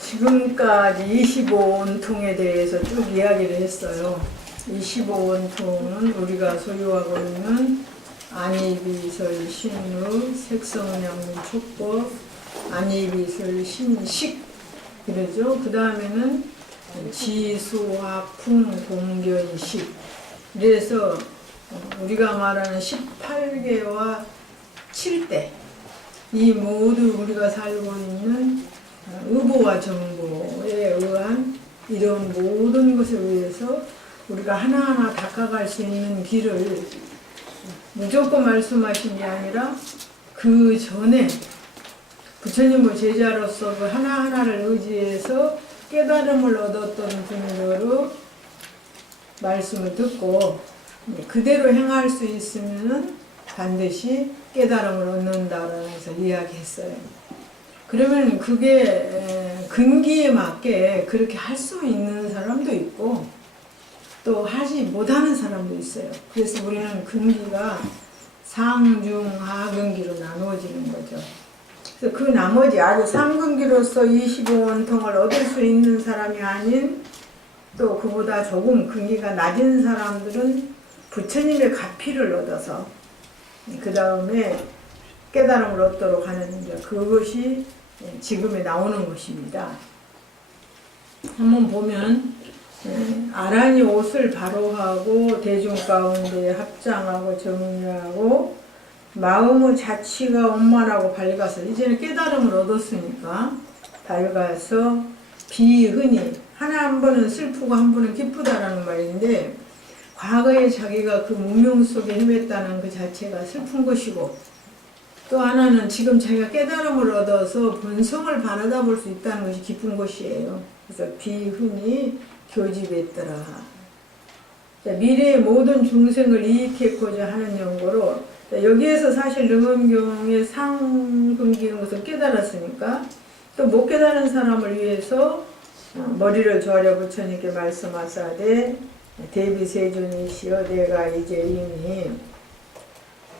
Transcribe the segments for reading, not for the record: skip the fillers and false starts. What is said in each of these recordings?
지금까지 25원통에 대해서 쭉 이야기를 했어요. 25원통은 우리가 소유하고 있는 안이비설 신의 색성양문 촉법 안이비설 신식 그러죠. 그 다음에는 지수화풍 공견식 그래서 우리가 말하는 18개와 7대 이 모두 우리가 살고 있는 의보와 정보에 의한 이런 모든 것에 의해서 우리가 하나하나 닦아갈 수 있는 길을 무조건 말씀하신 게 아니라 그 전에 부처님의 제자로서 그 하나하나를 의지해서 깨달음을 얻었던 분으로 말씀을 듣고 그대로 행할 수 있으면 반드시 깨달음을 얻는다라면서 이야기했어요. 그러면 그게 근기에 맞게 그렇게 할 수 있는 사람도 있고 또 하지 못하는 사람도 있어요. 그래서 우리는 근기가 상중하근기로 나누어지는 거죠. 그래서 그 나머지 아주 상근기로서 25원통을 얻을 수 있는 사람이 아닌 또 그보다 조금 근기가 낮은 사람들은 부처님의 가피를 얻어서 그 다음에 깨달음을 얻도록 하는 그것이 지금에 나오는 것입니다. 한번 보면 아란이 옷을 바로하고 대중 가운데 합장하고 정리하고 마음의 자치가 원만하고 밝아서 이제는 깨달음을 얻었으니까 밝아서 비흔히 하나 한 번은 슬프고 한 번은 기쁘다라는 말인데 과거에 자기가 그 무명 속에 헤맸다는 그 자체가 슬픈 것이고 또 하나는 지금 자기가 깨달음을 얻어서 본성을 바라다 볼 수 있다는 것이 기쁜 것이에요. 그래서 비흔히 교집했더라. 미래의 모든 중생을 이익했고자 하는 연고로 여기에서 사실 능엄경의 상근기인 것을 깨달았으니까 또 못 깨달은 사람을 위해서 머리를 조아려 부처님께 말씀하사되 대비세존이시여 내가 이제 이미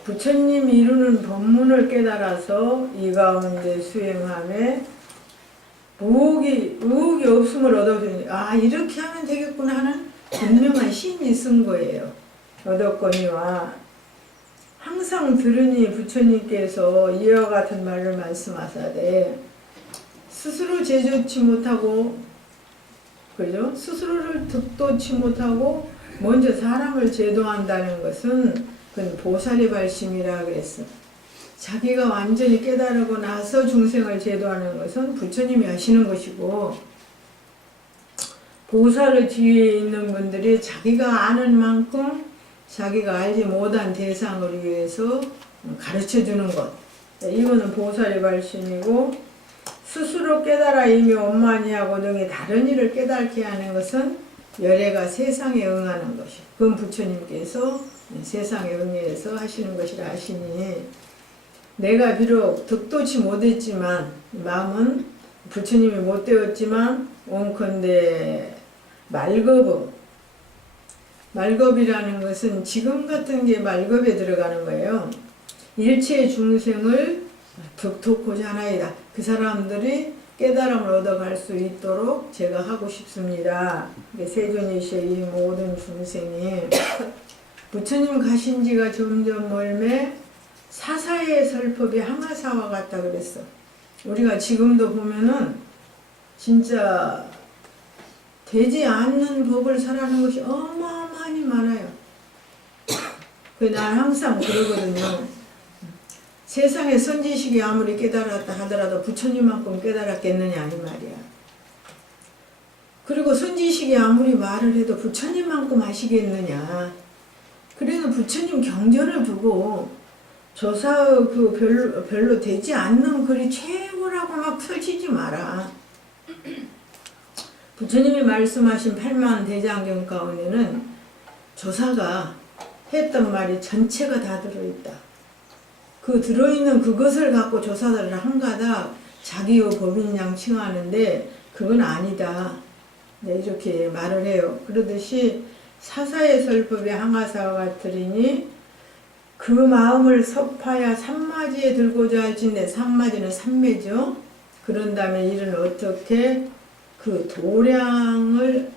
부처님이 이루는 법문을 깨달아서 이 가운데 수행함에 의혹이 없음을 얻어주니 이렇게 하면 되겠구나 하는 분명한 힘이 쓴 거예요. 얻었거니와 항상 들으니 부처님께서 이와 같은 말을 말씀하사되 스스로 제조치 못하고 그죠? 스스로를 득도치 못하고 먼저 사람을 제도한다는 것은 그건 보살의 발심이라 그랬어. 자기가 완전히 깨달고 나서 중생을 제도하는 것은 부처님이 하시는 것이고 보살의 뒤에 있는 분들이 자기가 아는 만큼 자기가 알지 못한 대상을 위해서 가르쳐주는 것 이거는 보살의 발심이고 스스로 깨달아 이미 원만히하고 등의 다른 일을 깨닫게 하는 것은 열애가 세상에 응하는 것이 그건 부처님께서 세상에 응해서 하시는 것이라 하시니 내가 비록 득도치 못했지만 마음은 부처님이 못 되었지만 원컨대 말겁이라는 것은 지금 같은 게 말겁에 들어가는 거예요. 일체 중생을 득토코자 하나이다. 그 사람들이 깨달음을 얻어갈 수 있도록 제가 하고 싶습니다. 세존이시여 이 모든 중생이 부처님 가신 지가 점점 멀매 사사의 설법이 항아사와 같다 그랬어. 우리가 지금도 보면은 진짜 되지 않는 법을 설하는 것이 어마어마하니 많아요. 난 항상 그러거든요. 세상에 선지식이 아무리 깨달았다 하더라도 부처님만큼 깨달았겠느냐 이 말이야. 그리고 선지식이 아무리 말을 해도 부처님만큼 하시겠느냐. 그래도 부처님 경전을 두고 조사의 그 별로 되지 않는 글이 최고라고 막 펼치지 마라. 부처님이 말씀하신 8만 대장경 가운데는 조사가 했던 말이 전체가 다 들어있다. 그 들어있는 그것을 갖고 조사를 한가닥 자기의 법인양 칭하는데 그건 아니다. 네, 이렇게 말을 해요. 그러듯이 사사의 설법의 항아사와 같으리니 그 마음을 섭하야 삼마지에 들고자 할진데 삼마지는 삼매죠. 그런 다음에 이는 어떻게 그 도량을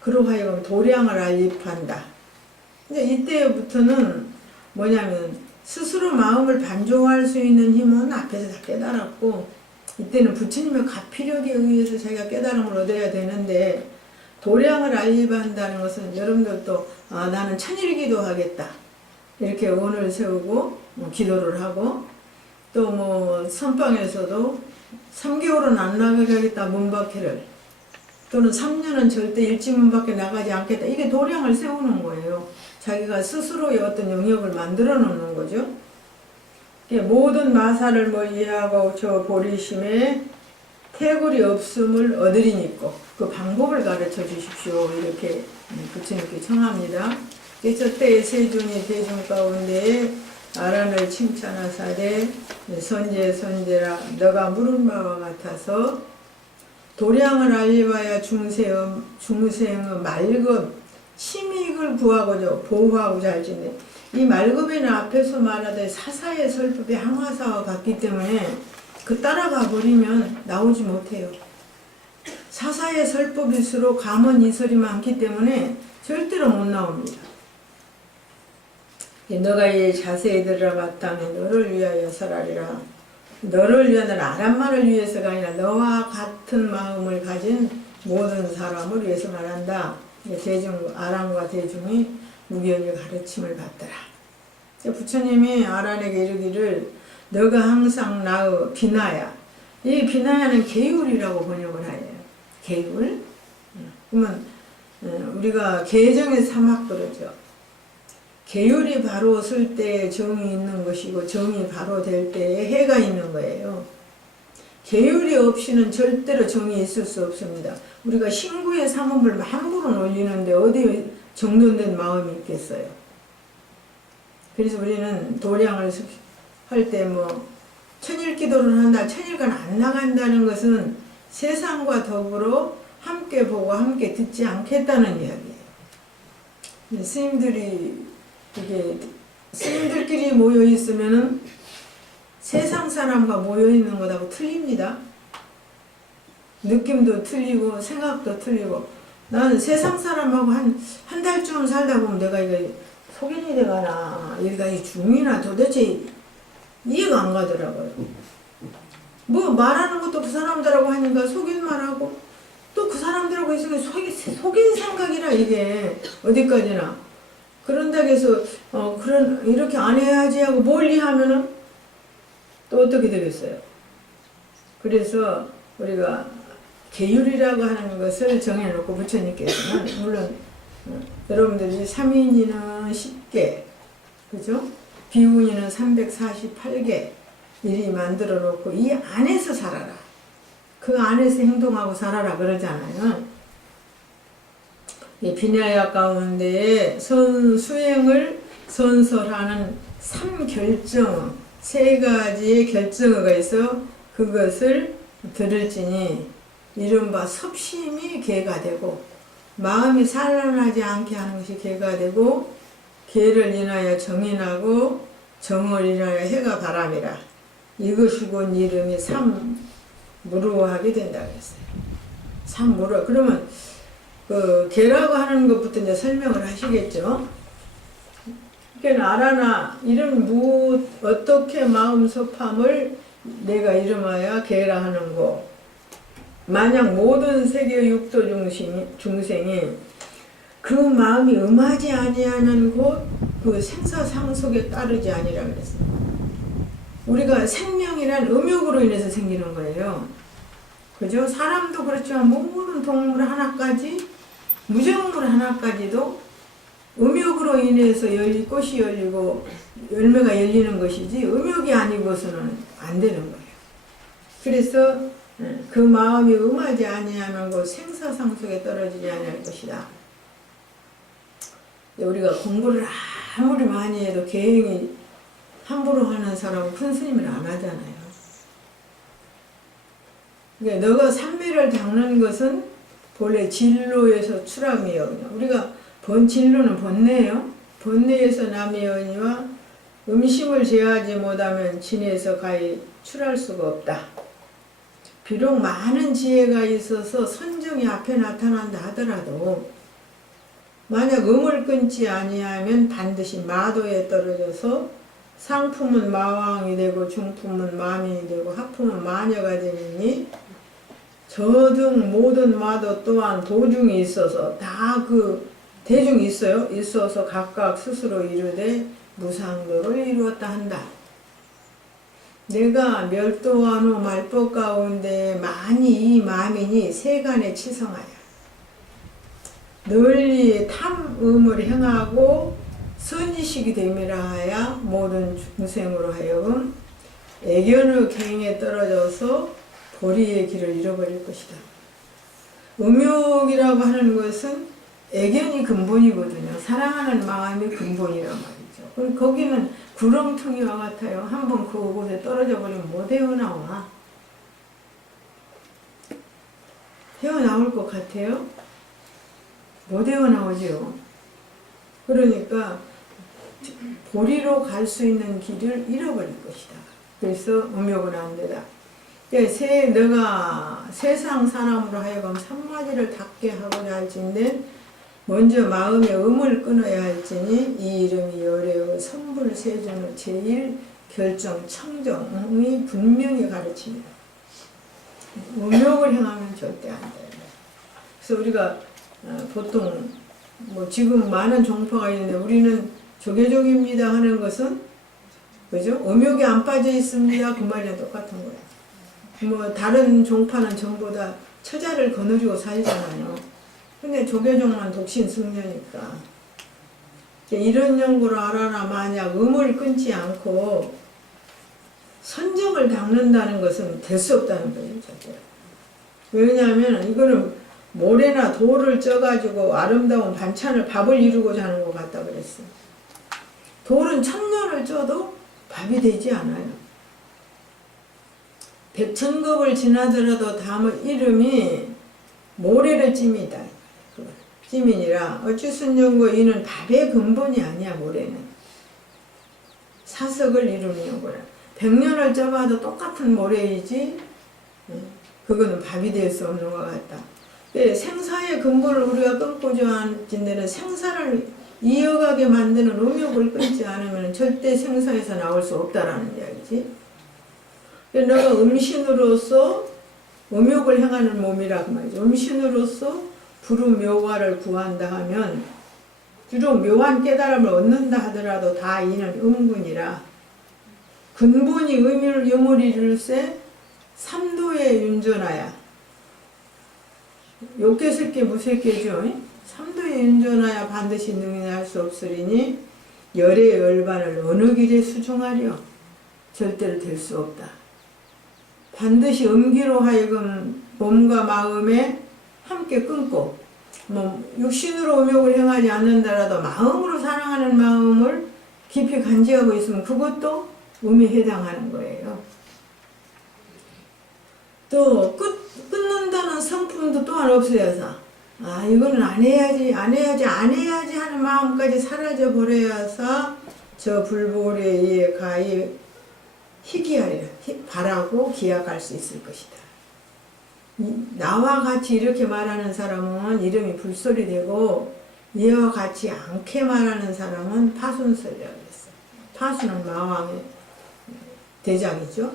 그로 하여금 도량을 알입한다. 이제 이때부터는 뭐냐면 스스로 마음을 반조할 수 있는 힘은 앞에서 다 깨달았고, 이때는 부처님의 가피력에 의해서 자기가 깨달음을 얻어야 되는데, 도량을 알입한다는 것은 여러분들도 나는 천일기도 하겠다 이렇게 원을 세우고 기도를 하고, 또 뭐 선방에서도 3개월은 안 나가게 하겠다 문밖에를, 또는 3년은 절대 일지문 밖에 나가지 않겠다, 이게 도량을 세우는 거예요. 자기가 스스로의 어떤 영역을 만들어 놓는 거죠. 모든 마사를 뭐 이해하고 저 보리심에 태굴이 없음을 얻으리니까 그 방법을 가르쳐 주십시오, 이렇게 부처님께 청합니다. 저때의 세존이 대중 가운데 아란을 칭찬하사대 선제라 너가 물은 바와 같아서 도량을 알리봐야 중생의 맑음 심익을 구하고자 보호하고자 할진데, 이 맑음에는 앞에서 말하되 사사의 설법이 항화사와 같기 때문에 그 따라가 버리면 나오지 못해요. 사사의 설법일수록 감언 이설이 많기 때문에 절대로 못 나옵니다. 너가 이 자세히 들어갔다면 너를 위하여 설하리라. 너를 위한 아란만을 위해서가 아니라 너와 같은 마음을 가진 모든 사람을 위해서 말한다. 아란과 대중이 무견의 가르침을 받더라. 부처님이 아란에게 이르기를 너가 항상 나의 비나야. 이 비나야는 계율이라고 번역을 하예요. 계율. 그러면 우리가 계정의 사막 그러죠. 계율이 바로 쓸 때에 정이 있는 것이고 정이 바로 될 때에 해가 있는 거예요. 계율이 없이는 절대로 정이 있을 수 없습니다. 우리가 신구의 삼업을 함부로 올리는데 어디 정돈된 마음이 있겠어요. 그래서 우리는 도량을 할 때 뭐 천일기도를 한다, 천일간 안 나간다는 것은 세상과 더불어 함께 보고 함께 듣지 않겠다는 이야기예요. 스님들끼리 모여 있으면은 세상 사람과 모여 있는 것하고 틀립니다. 느낌도 틀리고 생각도 틀리고. 나는 세상 사람하고 한 달쯤 살다 보면 내가 이거 속인이 되거나 얘가 이 중이나 도대체 이해가 안 가더라고요. 뭐 말하는 것도 그 사람들하고 하니까 속인 말하고, 또 그 사람들하고 있으면 속인 생각이라 이게 어디까지나. 그런다고 해서 이렇게 안 해야지 하고 멀리 하면은 또 어떻게 되겠어요? 그래서 우리가 계율이라고 하는 것을 정해놓고 부처님께서는 물론 여러분들이 3인이는 10개, 그죠? 비운이는 348개 미리 만들어 놓고 이 안에서 살아라. 그 안에서 행동하고 살아라 그러잖아요. 이 비냐야 가운데에 수행을 선설하는 3결정, 3가지의 결정어가 있어 그것을 들을지니 이른바 섭심이 계가 되고, 마음이 산란하지 않게 하는 것이 계가 되고, 계를 인하여 정인하고 정을 인하여 해가 바람이라. 이것이곤 이름이 삼무루하게 된다고 했어요. 삼무루. 그러면 그 계라고 하는 것부터 이제 설명을 하시겠죠. 그러니까 아라나 이런 어떻게 마음 섭함을 내가 이름하여 계라 하는고. 만약 모든 세계 육도 중생이 그 마음이 음하지 아니하는 곳 그 생사상속에 따르지 아니라 그랬어요. 우리가 생명이란 음욕으로 인해서 생기는 거예요. 그죠? 사람도 그렇지만 모든 동물 하나까지, 무정물 하나까지도 음욕으로 인해서 꽃이 열리고 열매가 열리는 것이지 음욕이 아니고서는 안 되는 거예요. 그래서 그 마음이 음하지 아니하는 것 생사상속에 떨어지지 아니할 것이다. 우리가 공부를 아무리 많이 해도 계행이 함부로 하는 사람은 큰 스님을 안 하잖아요. 그러니까 너가 삼매를 닦는 것은 본래 진로에서 출함이요. 우리가 진로는 번뇌예요. 번뇌에서 남이여니와 음심을 제하지 못하면 진에서 가히 출할 수가 없다. 비록 많은 지혜가 있어서 선정이 앞에 나타난다 하더라도 만약 음을 끊지 아니하면 반드시 마도에 떨어져서 상품은 마왕이 되고 중품은 마민이 되고 하품은 마녀가 되느니 저등 모든 마도 또한 도중이 있어서 다 그 대중이 있어요. 있어서 각각 스스로 이르되 무상도를 이루었다 한다. 내가 멸도한 후 말법 가운데 많이 이 마민이 세간에 치성하여 널리 탐음을 행하고 선지식이 됨이라 하여 모든 중생으로 하여금 애견의 갱에 떨어져서 도리의 길을 잃어버릴 것이다. 음욕이라고 하는 것은 애견이 근본이거든요. 사랑하는 마음이 근본이란 말이죠. 그럼 거기는 구렁텅이와 같아요. 한번 그곳에 떨어져 버리면 못 헤어나와. 헤어나올 것 같아요? 못 헤어나오죠. 그러니까 보리로 갈 수 있는 길을 잃어버릴 것이다. 그래서 음욕은 안 되다. 너가 세상 사람으로 하여금 산마디를 닦게 하고자 할진대 먼저 마음의 음을 끊어야 할지니 이 이름이 열애의 선불세존의 제일 결정 청정이 분명히 가르칩니다. 음욕을 행하면 절대 안 돼요. 그래서 우리가 보통 뭐 지금 많은 종파가 있는데 우리는 조계종입니다 하는 것은 그죠? 음욕이 안 빠져 있습니다 그 말이랑 똑같은 거예요. 뭐 다른 종파는 전부 다 처자를 거느리고 살잖아요. 근데 조계종만 독신 승려니까 이런 연구를 알아라. 만약 음을 끊지 않고 선정을 닦는다는 것은 될 수 없다는 거예요. 왜냐하면 이거는 모래나 돌을 쪄가지고 아름다운 반찬을 밥을 이루고자 하는 것 같다 그랬어요. 돌은 1000년을 쪄도 밥이 되지 않아요. 백천급을 지나더라도 담을 이름이 모래를 찜이다. 찜이니라 어찌순정고 이는 밥의 근본이 아니야. 모래는 사석을 이루는 거라. 100년을 쪄봐도 똑같은 모래이지 그거는 밥이 될 수 없는 것 같다. 생사의 근본을 우리가 끊고자 하는 데는 생사를 이어가게 만드는 음욕을 끊지 않으면 절대 생사에서 나올 수 없다라는 이야기지. 내가 음신으로서 음욕을 행하는 몸이라고 말이죠. 음신으로서 불우묘화를 구한다 하면 비록 묘한 깨달음을 얻는다 하더라도 다 이는 음군이라 근본이 의물 이룰세 삼도에 윤전하야 욕계새끼 무새끼죠. 삼도에 윤전하야 반드시 능히 할 수 없으리니 열의 열반을 어느 길에 수중하려 절대로 될 수 없다. 반드시 음기로 하여금 몸과 마음에 함께 끊고 뭐 육신으로 음욕을 행하지 않는다라도 마음으로 사랑하는 마음을 깊이 간직하고 있으면 그것도 음에 해당하는 거예요. 또 끊는다는 성품도 또한 없어야서 이거는 안 해야지 하는 마음까지 사라져 버려야서 저 불보리에 의해 가히 희귀하리라 바라고 기약할 수 있을 것이다. 나와 같이 이렇게 말하는 사람은 이름이 불소리 되고 이와 같이 않게 말하는 사람은 파순설이라고 했어요. 파순은 마왕의 대장이죠.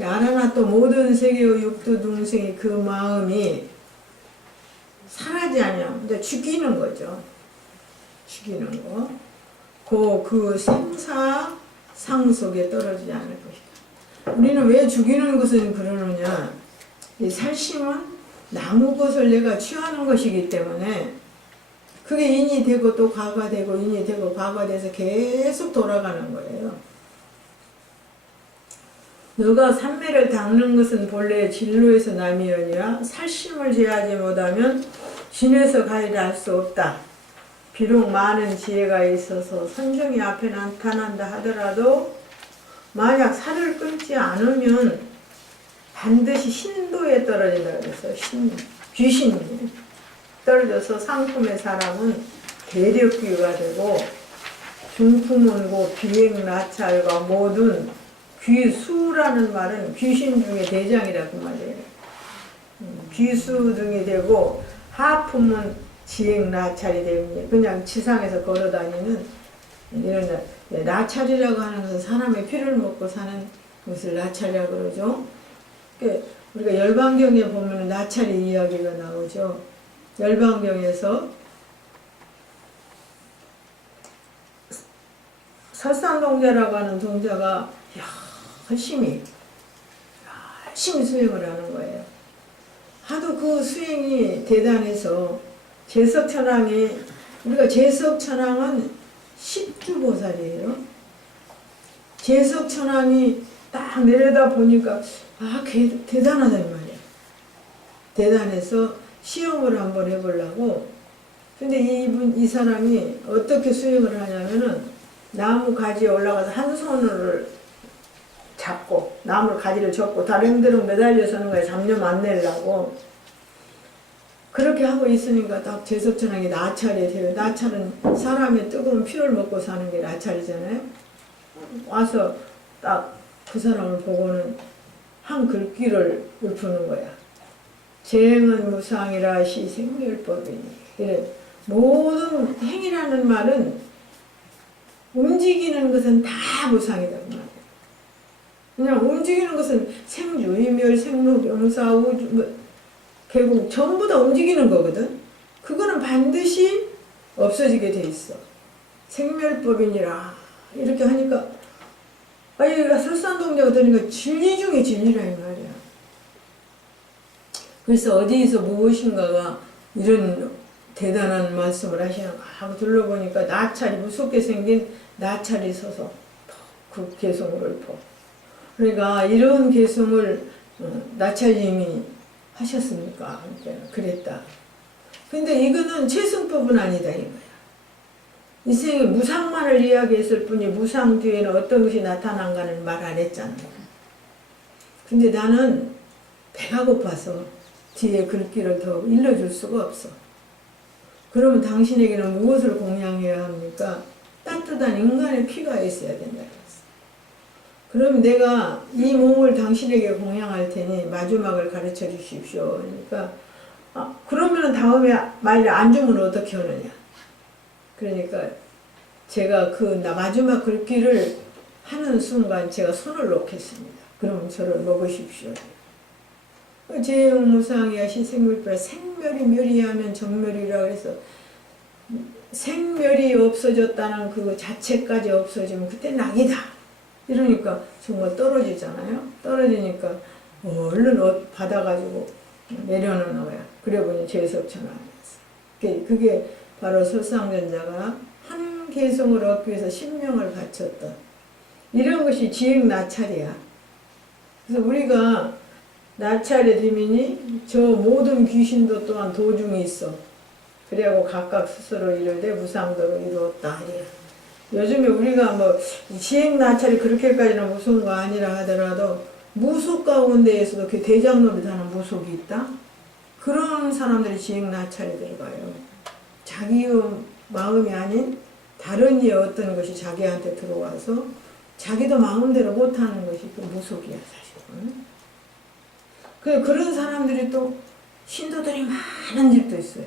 아라나 또 모든 세계의 육도 중생이 그 마음이 사라지면 이제 죽이는 거죠. 죽이는 거. 그 생사 상 속에 떨어지지 않을 것이다. 우리는 왜 죽이는 것을 그러느냐. 이 살심은 나무 것을 내가 취하는 것이기 때문에 그게 인이 되고 또 과가 되고 인이 되고 과가 돼서 계속 돌아가는 거예요. 너가 삼매를 닦는 것은 본래 진로에서 남이오니와 살심을 제하지 못하면 진에서 가리라 할 수 없다. 비록 많은 지혜가 있어서 선정이 앞에 나타난다 하더라도 만약 살을 끊지 않으면 반드시 신도에 떨어진다 그랬어요. 귀신이 떨어져서 상품의 사람은 대력귀가 되고 중품은 곧 비행 나찰과 모든 귀수라는 말은 귀신 중에 대장이라고 말이에요. 귀수 등이 되고 하품은 지행 나찰이 됩니다. 그냥 지상에서 걸어다니는 이런 나찰이라고 하는 것은 사람의 피를 먹고 사는 것을 나찰이라고 그러죠. 우리가 열방경에 보면 나찰의 이야기가 나오죠. 열방경에서 설산동자라고 하는 동자가 열심히 수행을 하는 거예요. 하도 그 수행이 대단해서 제석천왕이, 우리가 제석천왕은 십주보살이에요. 제석천왕이 딱 내려다 보니까 대단하단 말이야. 대단해서 시험을 한번 해보려고. 근데 이 사람이 어떻게 수행을 하냐면은 나무 가지에 올라가서 한 손을 잡고 나무 가지를 접고 다른 데로 매달려 서는 거에 잡념 안 내려고 그렇게 하고 있으니까 딱 제석천왕이 나찰이 돼요. 나찰은 사람의 뜨거운 피를 먹고 사는 게 나찰이잖아요. 와서 딱 그 사람을 보고는 한 글귀를 읊는 거야. 재행은 무상이라 시 생멸법이니. 이래. 모든 행이라는 말은 움직이는 것은 다 무상이다. 그냥 움직이는 것은 생유이멸, 생로, 병사, 우주, 결국 전부 다 움직이는 거거든. 그거는 반드시 없어지게 돼 있어. 생멸법이니라. 이렇게 하니까 얘가 설산동자가 되니까 진리 중에 진리라 이 말이야. 그래서 어디에서 무엇인가가 이런 대단한 말씀을 하시는가 하고 둘러보니까 나찰이 무섭게 생긴 나찰이 서서 그 개성을 읊어. 그러니까 이런 개성을 나찰님이 하셨습니까? 그랬다. 근데 이거는 최승법은 아니다 이거야. 이 생에 무상만을 이야기했을 뿐이 무상 뒤에는 어떤 것이 나타난가는 말 안 했잖아요. 근데 나는 배가 고파서 뒤에 글귀를 더 일러줄 수가 없어. 그러면 당신에게는 무엇을 공양해야 합니까? 따뜻한 인간의 피가 있어야 된다. 그럼 내가 이 몸을 당신에게 공양할 테니 마지막을 가르쳐 주십시오. 그러니까 그러면 다음에 만일 안 주면 어떻게 하느냐. 그러니까 제가 그 마지막 글귀를 하는 순간 제가 손을 놓겠습니다. 그럼 저를 먹으십시오. 재영무상이야 시생멸별 생멸이 멸이하면 정멸이라 그래서 생멸이 없어졌다는 그 자체까지 없어지면 그때 낙이다. 이러니까 정말 떨어지잖아요. 떨어지니까 얼른 옷 받아가지고 내려놓는 거야. 그래 보니 제석천왕이었어. 그게 바로 설상전자가 한 개성을 얻기 위해서 신명을 바쳤던 이런 것이 지행나찰이야. 그래서 우리가 나찰의 비밀이 저 모든 귀신도 또한 도중이 있어. 그래하고 각각 스스로 이르되 무상도로 이루었다. 요즘에 우리가 뭐 지행나찰이 그렇게까지는 무서운 거 아니라 하더라도 무속 가운데에서도 그 대장놀이 하는 무속이 있다. 그런 사람들이 지행나찰이 들어가요. 자기의 마음이 아닌 다른 이의 어떤 것이 자기한테 들어와서 자기도 마음대로 못하는 것이 또 무속이야 사실은. 그런 사람들이 또 신도들이 많은 집도 있어요.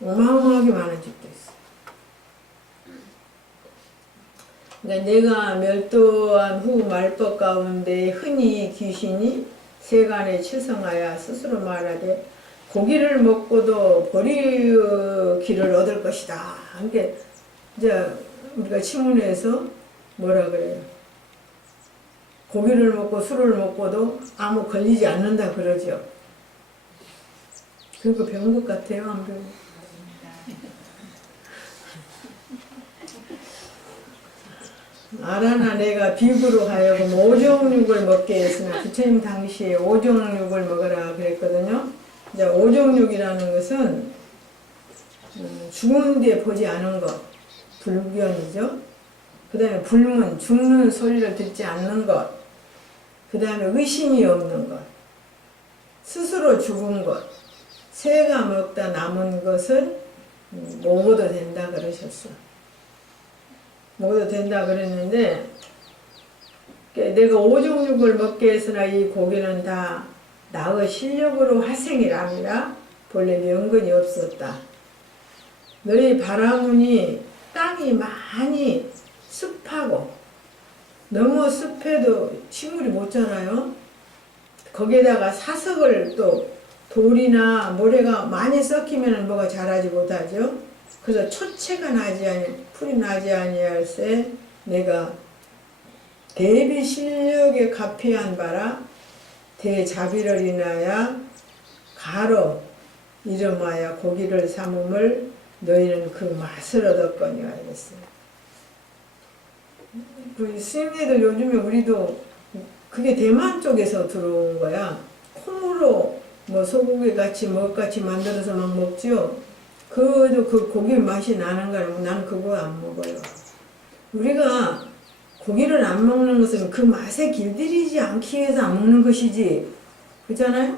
어마어마하게 많은 집도 있어요. 그러니까 내가 멸도한 후 말법 가운데 흔히 귀신이 세간에 칠성하여 스스로 말하되 고기를 먹고도 보리기를 얻을 것이다. 그러니까 이제 우리가 치문에서 뭐라 그래요? 고기를 먹고 술을 먹고도 아무 걸리지 않는다 그러죠. 그거 배운 것 같아요, 안 배운? 알아나 내가 비구로 하여금 오종육을 먹게 했으나 부처님 당시에 오종육을 먹으라 그랬거든요. 이제 오종육이라는 것은 죽은 뒤에 보지 않은 것, 불견이죠. 그 다음에 불문, 죽는 소리를 듣지 않는 것, 그 다음에 의심이 없는 것, 스스로 죽은 것, 새가 먹다 남은 것을 먹어도 된다 그러셨어. 먹어도 된다 그랬는데 내가 오종육을 먹게 했으나 이 고기는 다 나의 실력으로 활생이랍니다. 본래 명근이 없었다. 너희 바라문이 땅이 많이 습하고 너무 습해도 식물이 못 자라요. 거기에다가 사석을 또 돌이나 모래가 많이 섞이면 뭐가 자라지 못하죠. 그래서 초채가 나지 아니 풀이 나지 아니할세 내가 대비 실력에 가피한 바라 대자비를 인하여 가로 이름하여 고기를 삼음을 너희는 그 맛을 얻었거니와 이랬어요. 그 스님들 요즘에 우리도 그게 대만 쪽에서 들어온 거야. 콩으로 뭐 소고기 같이 먹같이 만들어서 막 먹죠. 그래도 그 고기 맛이 나는 거라고 나는 그거 안 먹어요. 우리가 고기를 안 먹는 것은 그 맛에 길들이지 않기 위해서 안 먹는 것이지. 그렇잖아요?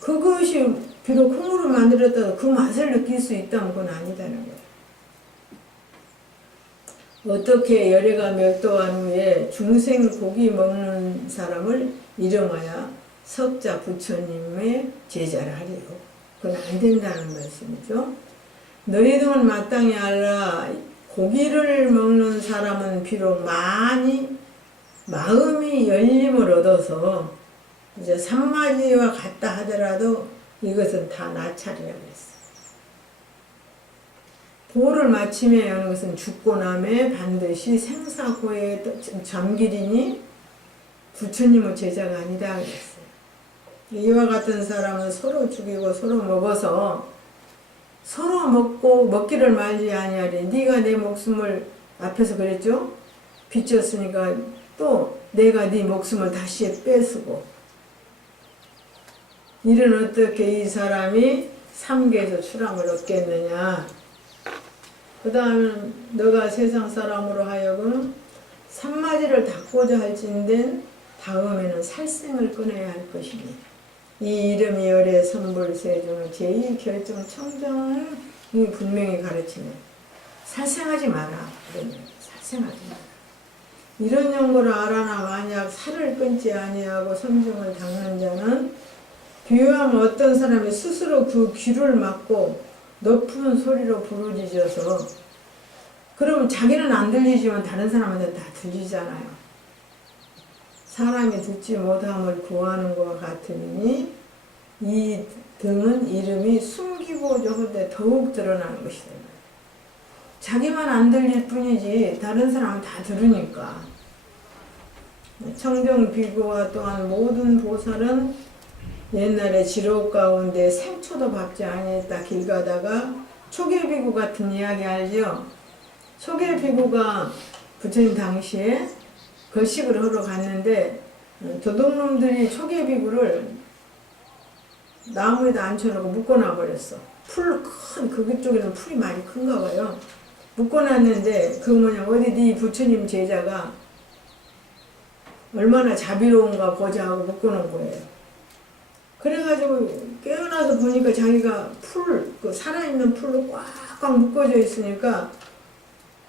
그것이 비록 콩으로 만들었다고 그 맛을 느낄 수 있다면 그건 아니다는 거예요. 어떻게 열애가 멸도한 후에 중생 고기 먹는 사람을 이름하여 석자 부처님의 제자를 하리요. 그건 안 된다는 말씀이죠. 너희들은 마땅히 알라. 고기를 먹는 사람은 비록 많이 마음이 열림을 얻어서 이제 산마지와 같다 하더라도 이것은 다 나찰이라고 했어요. 보를 마침에 여는 것은 죽고 남에 반드시 생사고에 잠기리니 부처님의 제자가 아니다 그랬어요. 이와 같은 사람은 서로 죽이고 서로 먹어서 서로 먹기를 말지 아니하리. 네가 내 목숨을 앞에서 그랬죠? 비쳤으니까 또 내가 네 목숨을 다시 뺏으고 이는 어떻게 이 사람이 삼계에서 출함을 얻겠느냐. 그 다음에 너가 세상 사람으로 하여금 산마지를 닦고자 할진된 다음에는 살생을 끊어야 할 것이니 이 이름이 열의 선불세 중 제2결정 청정을 분명히 가르치네. 살생하지 마라. 살생하지 마라. 이런 연고를 알아나 만약 살을 끊지 아니하고 선중을 닦는 자는 비유하면 어떤 사람이 스스로 그 귀를 막고 높은 소리로 부르짖어서 그러면 자기는 안 들리지만 다른 사람한테 다 들리잖아요. 사람이 듣지 못함을 구하는 것 같으니 이 등은 이름이 숨기고자 하되 더욱 드러나는 것이다. 자기만 안 들릴 뿐이지 다른 사람은 다 들으니까. 청정 비구와 또한 모든 보살은 옛날에 지록 가운데 생초도 밟지 아니했다 길 가다가 초계비구 같은 이야기 알죠? 초계비구가 부처님 당시에 거식을 하러 갔는데 도둑놈들이 초계비구를 나무에다 앉혀놓고 묶어놔 버렸어. 그쪽에는 풀이 많이 큰가 봐요. 묶어놨는데 그 어디 네 부처님 제자가 얼마나 자비로운가 보자 하고 묶어놓은 거예요. 그래가지고 깨어나서 보니까 자기가 그 살아있는 풀로 꽉꽉 묶어져 있으니까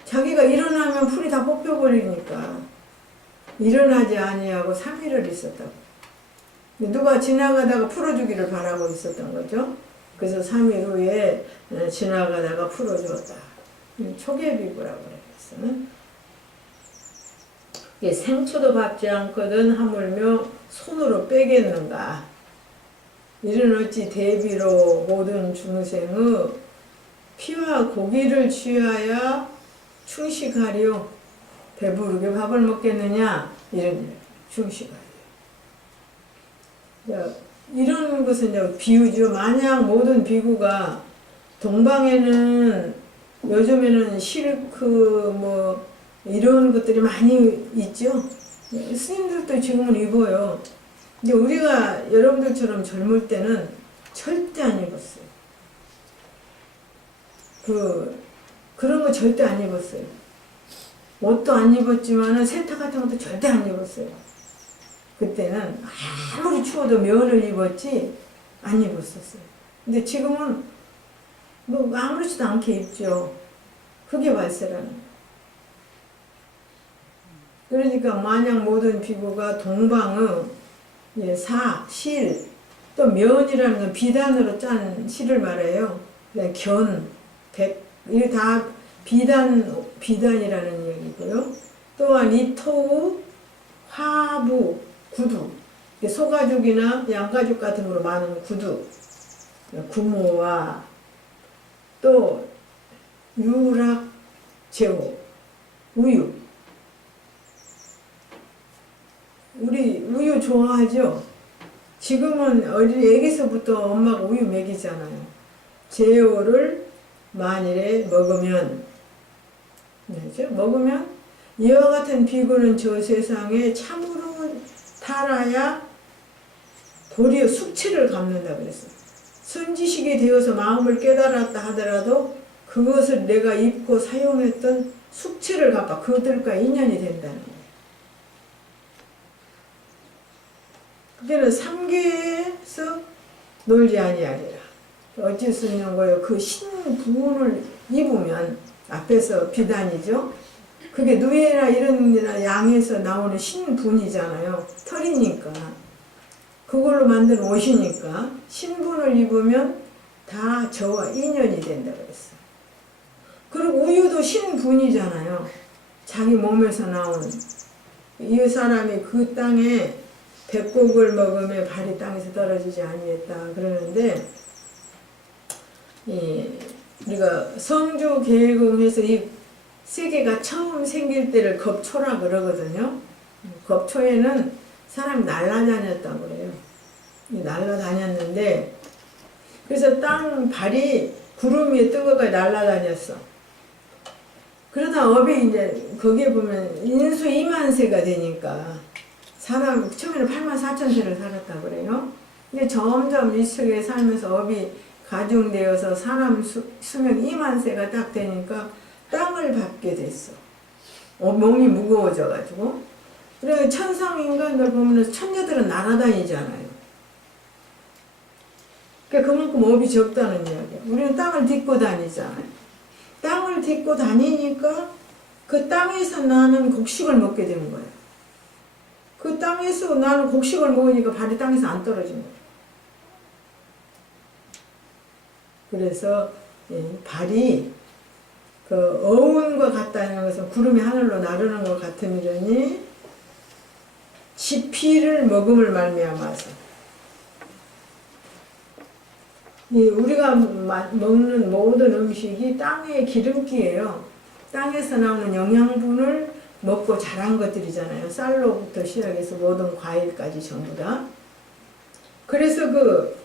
자기가 일어나면 풀이 다 뽑혀버리니까 일어나지 아니하고 3일을 있었다고. 누가 지나가다가 풀어주기를 바라고 있었던 거죠. 그래서 3일 후에 지나가다가 풀어주었다. 초계비구라고 그랬어. 생초도 밟지 않거든 하물며 손으로 빼겠는가. 이는 어찌 대비로 모든 중생의 피와 고기를 취하여 충식하리요. 배부르게 밥을 먹겠느냐. 이런 충식하리요. 이런 것은 이제 비유죠. 만약 모든 비구가 동방에는 요즘에는 실크 뭐 이런 것들이 많이 있죠. 스님들도 지금은 입어요. 근데 우리가 여러분들처럼 젊을 때는 절대 안 입었어요. 그런 거 절대 안 입었어요. 옷도 안 입었지만은 세탁 같은 것도 절대 안 입었어요. 그때는 아무리 추워도 면을 입었지 안 입었었어요. 근데 지금은 뭐 아무렇지도 않게 입죠. 그게 말세라는 거예요. 그러니까 만약 모든 비구가 동방의 예, 사, 실, 또 면이라는 건 비단으로 짠 실을 말해요. 그다음 견, 백, 이게 다 비단이라는 얘기고요. 또한 이토우, 화부, 구두, 소가죽이나 양가죽 같은 거로 많은 구두, 구모와 또 유락, 제호, 우유. 우리 우유 좋아하죠? 지금은 애기서부터 엄마가 우유 먹이잖아요. 제호를 만일에 먹으면, 먹으면 이와 같은 비구는 저 세상에 참으로 탈하야 도리어 숙취를 갚는다 그랬어요. 선지식이 되어서 마음을 깨달았다 하더라도 그것을 내가 입고 사용했던 숙취를 갚아 그들과 인연이 된다는 거예요. 그때는 삼계에서 놀지 아니하리라. 어찌 쓰는 거예요? 그 신부를 입으면 앞에서 비단이죠. 그게 누에나 이런 데나 양에서 나오는 신분이잖아요. 털이니까. 그걸로 만든 옷이니까 신분을 입으면 다 저와 인연이 된다 그랬어요. 그리고 우유도 신분이잖아요. 자기 몸에서 나온. 이 사람이 그 땅에 백곡을 먹으며 발이 땅에서 떨어지지 아니했다 그러는데, 우리가 성주 계공에서 이 세계가 처음 생길 때를 겁초라 그러거든요. 겁초에는 사람이 날아다녔다고 그래요. 날아다녔는데, 그래서 땅 발이 구름 위에 뜨거가 날아다녔어. 그러다 업이 이제 거기에 보면 인수 2만세가 되니까 사람 처음에는 84,000세를 살았다고 그래요. 근데 점점 이 속에 살면서 업이 가중되어서 사람 수명 2만세가 딱 되니까 땅을 밟게 됐어. 몸이 무거워져가지고. 그래 천상 인간들 보면 천녀들은 날아다니잖아요. 그러니까 그만큼 업이 적다는 이야기야. 우리는 땅을 딛고 다니잖아요. 땅을 딛고 다니니까 그 땅에서 나는 곡식을 먹게 되는 거예요. 그 땅에서 나는 곡식을 먹으니까 발이 땅에서 안 떨어진 거예요. 그래서 발이 그 어운과 같다는 것은 구름이 하늘로 나르는 것 같으니 지피를 먹음을 말미암아서 우리가 먹는 모든 음식이 땅의 기름기예요. 땅에서 나오는 영양분을 먹고 자란 것들이잖아요. 쌀로부터 시작해서 모든 과일까지 전부 다. 그래서 그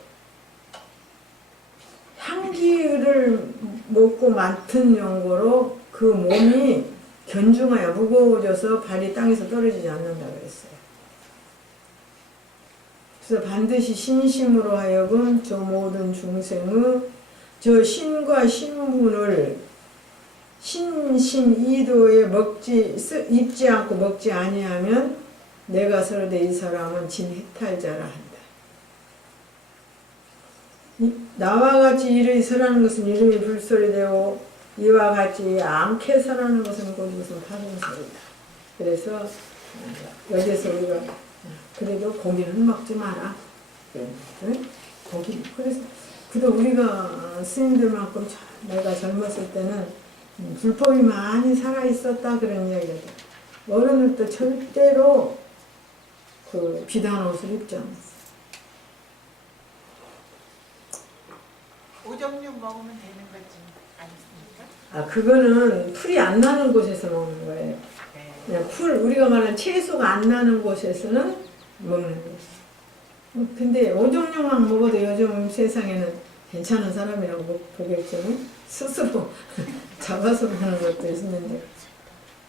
향기를 먹고 맡은 연고로 그 몸이 견중하여 무거워져서 발이 땅에서 떨어지지 않는다 그랬어요. 그래서 반드시 신심으로 하여금 저 모든 중생의 저 신과 신분을 신심 이도에 입지 않고 먹지 아니하면 내가 서로되 이 사람은 진해탈자라 한다. 나와 같이 이르이 설하는 것은 이름이 불소리되고 이와 같이 않게 설하는 것은 곧 무슨 파동소리다. 그래서 여기서 우리가 그래도 고기는 먹지 마라. 고기. 그래서 그래도 우리가 스님들만큼 내가 젊었을 때는 불법이 많이 살아 있었다 그런 이야기가 돼. 어른들도 절대로 그 비단 옷을 입지 않았어. 오정육 먹으면 되는 거지 아니습니까? 아 그거는 풀이 안 나는 곳에서 먹는 거예요. 그냥 우리가 말하는 채소가 안 나는 곳에서는 먹는 거지. 근데 오종육만 먹어도 요즘 세상에는 괜찮은 사람이라고 보겠죠. 스스로 잡아서 먹는 것도 있는데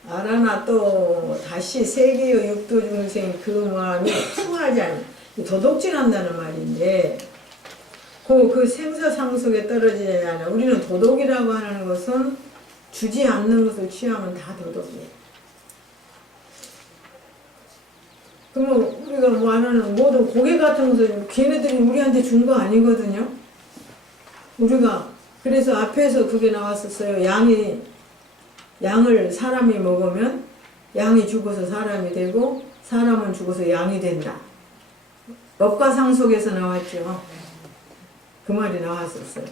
알아나 또 다시 세계의 육도 중생 그 마음이 투하지 않는 도둑질한다는 말인데 그 생사상속에 떨어지지 않아. 우리는 도덕이라고 하는 것은 주지 않는 것을 취하면 다 도덕이에요. 그러면 우리가 말하는 모든 고개 같은 것을 걔네들이 우리한테 준 거 아니거든요. 우리가 그래서 앞에서 그게 나왔었어요. 양을 사람이 먹으면 양이 죽어서 사람이 되고 사람은 죽어서 양이 된다. 업과상속에서 나왔죠. 그 말이 나왔었어요.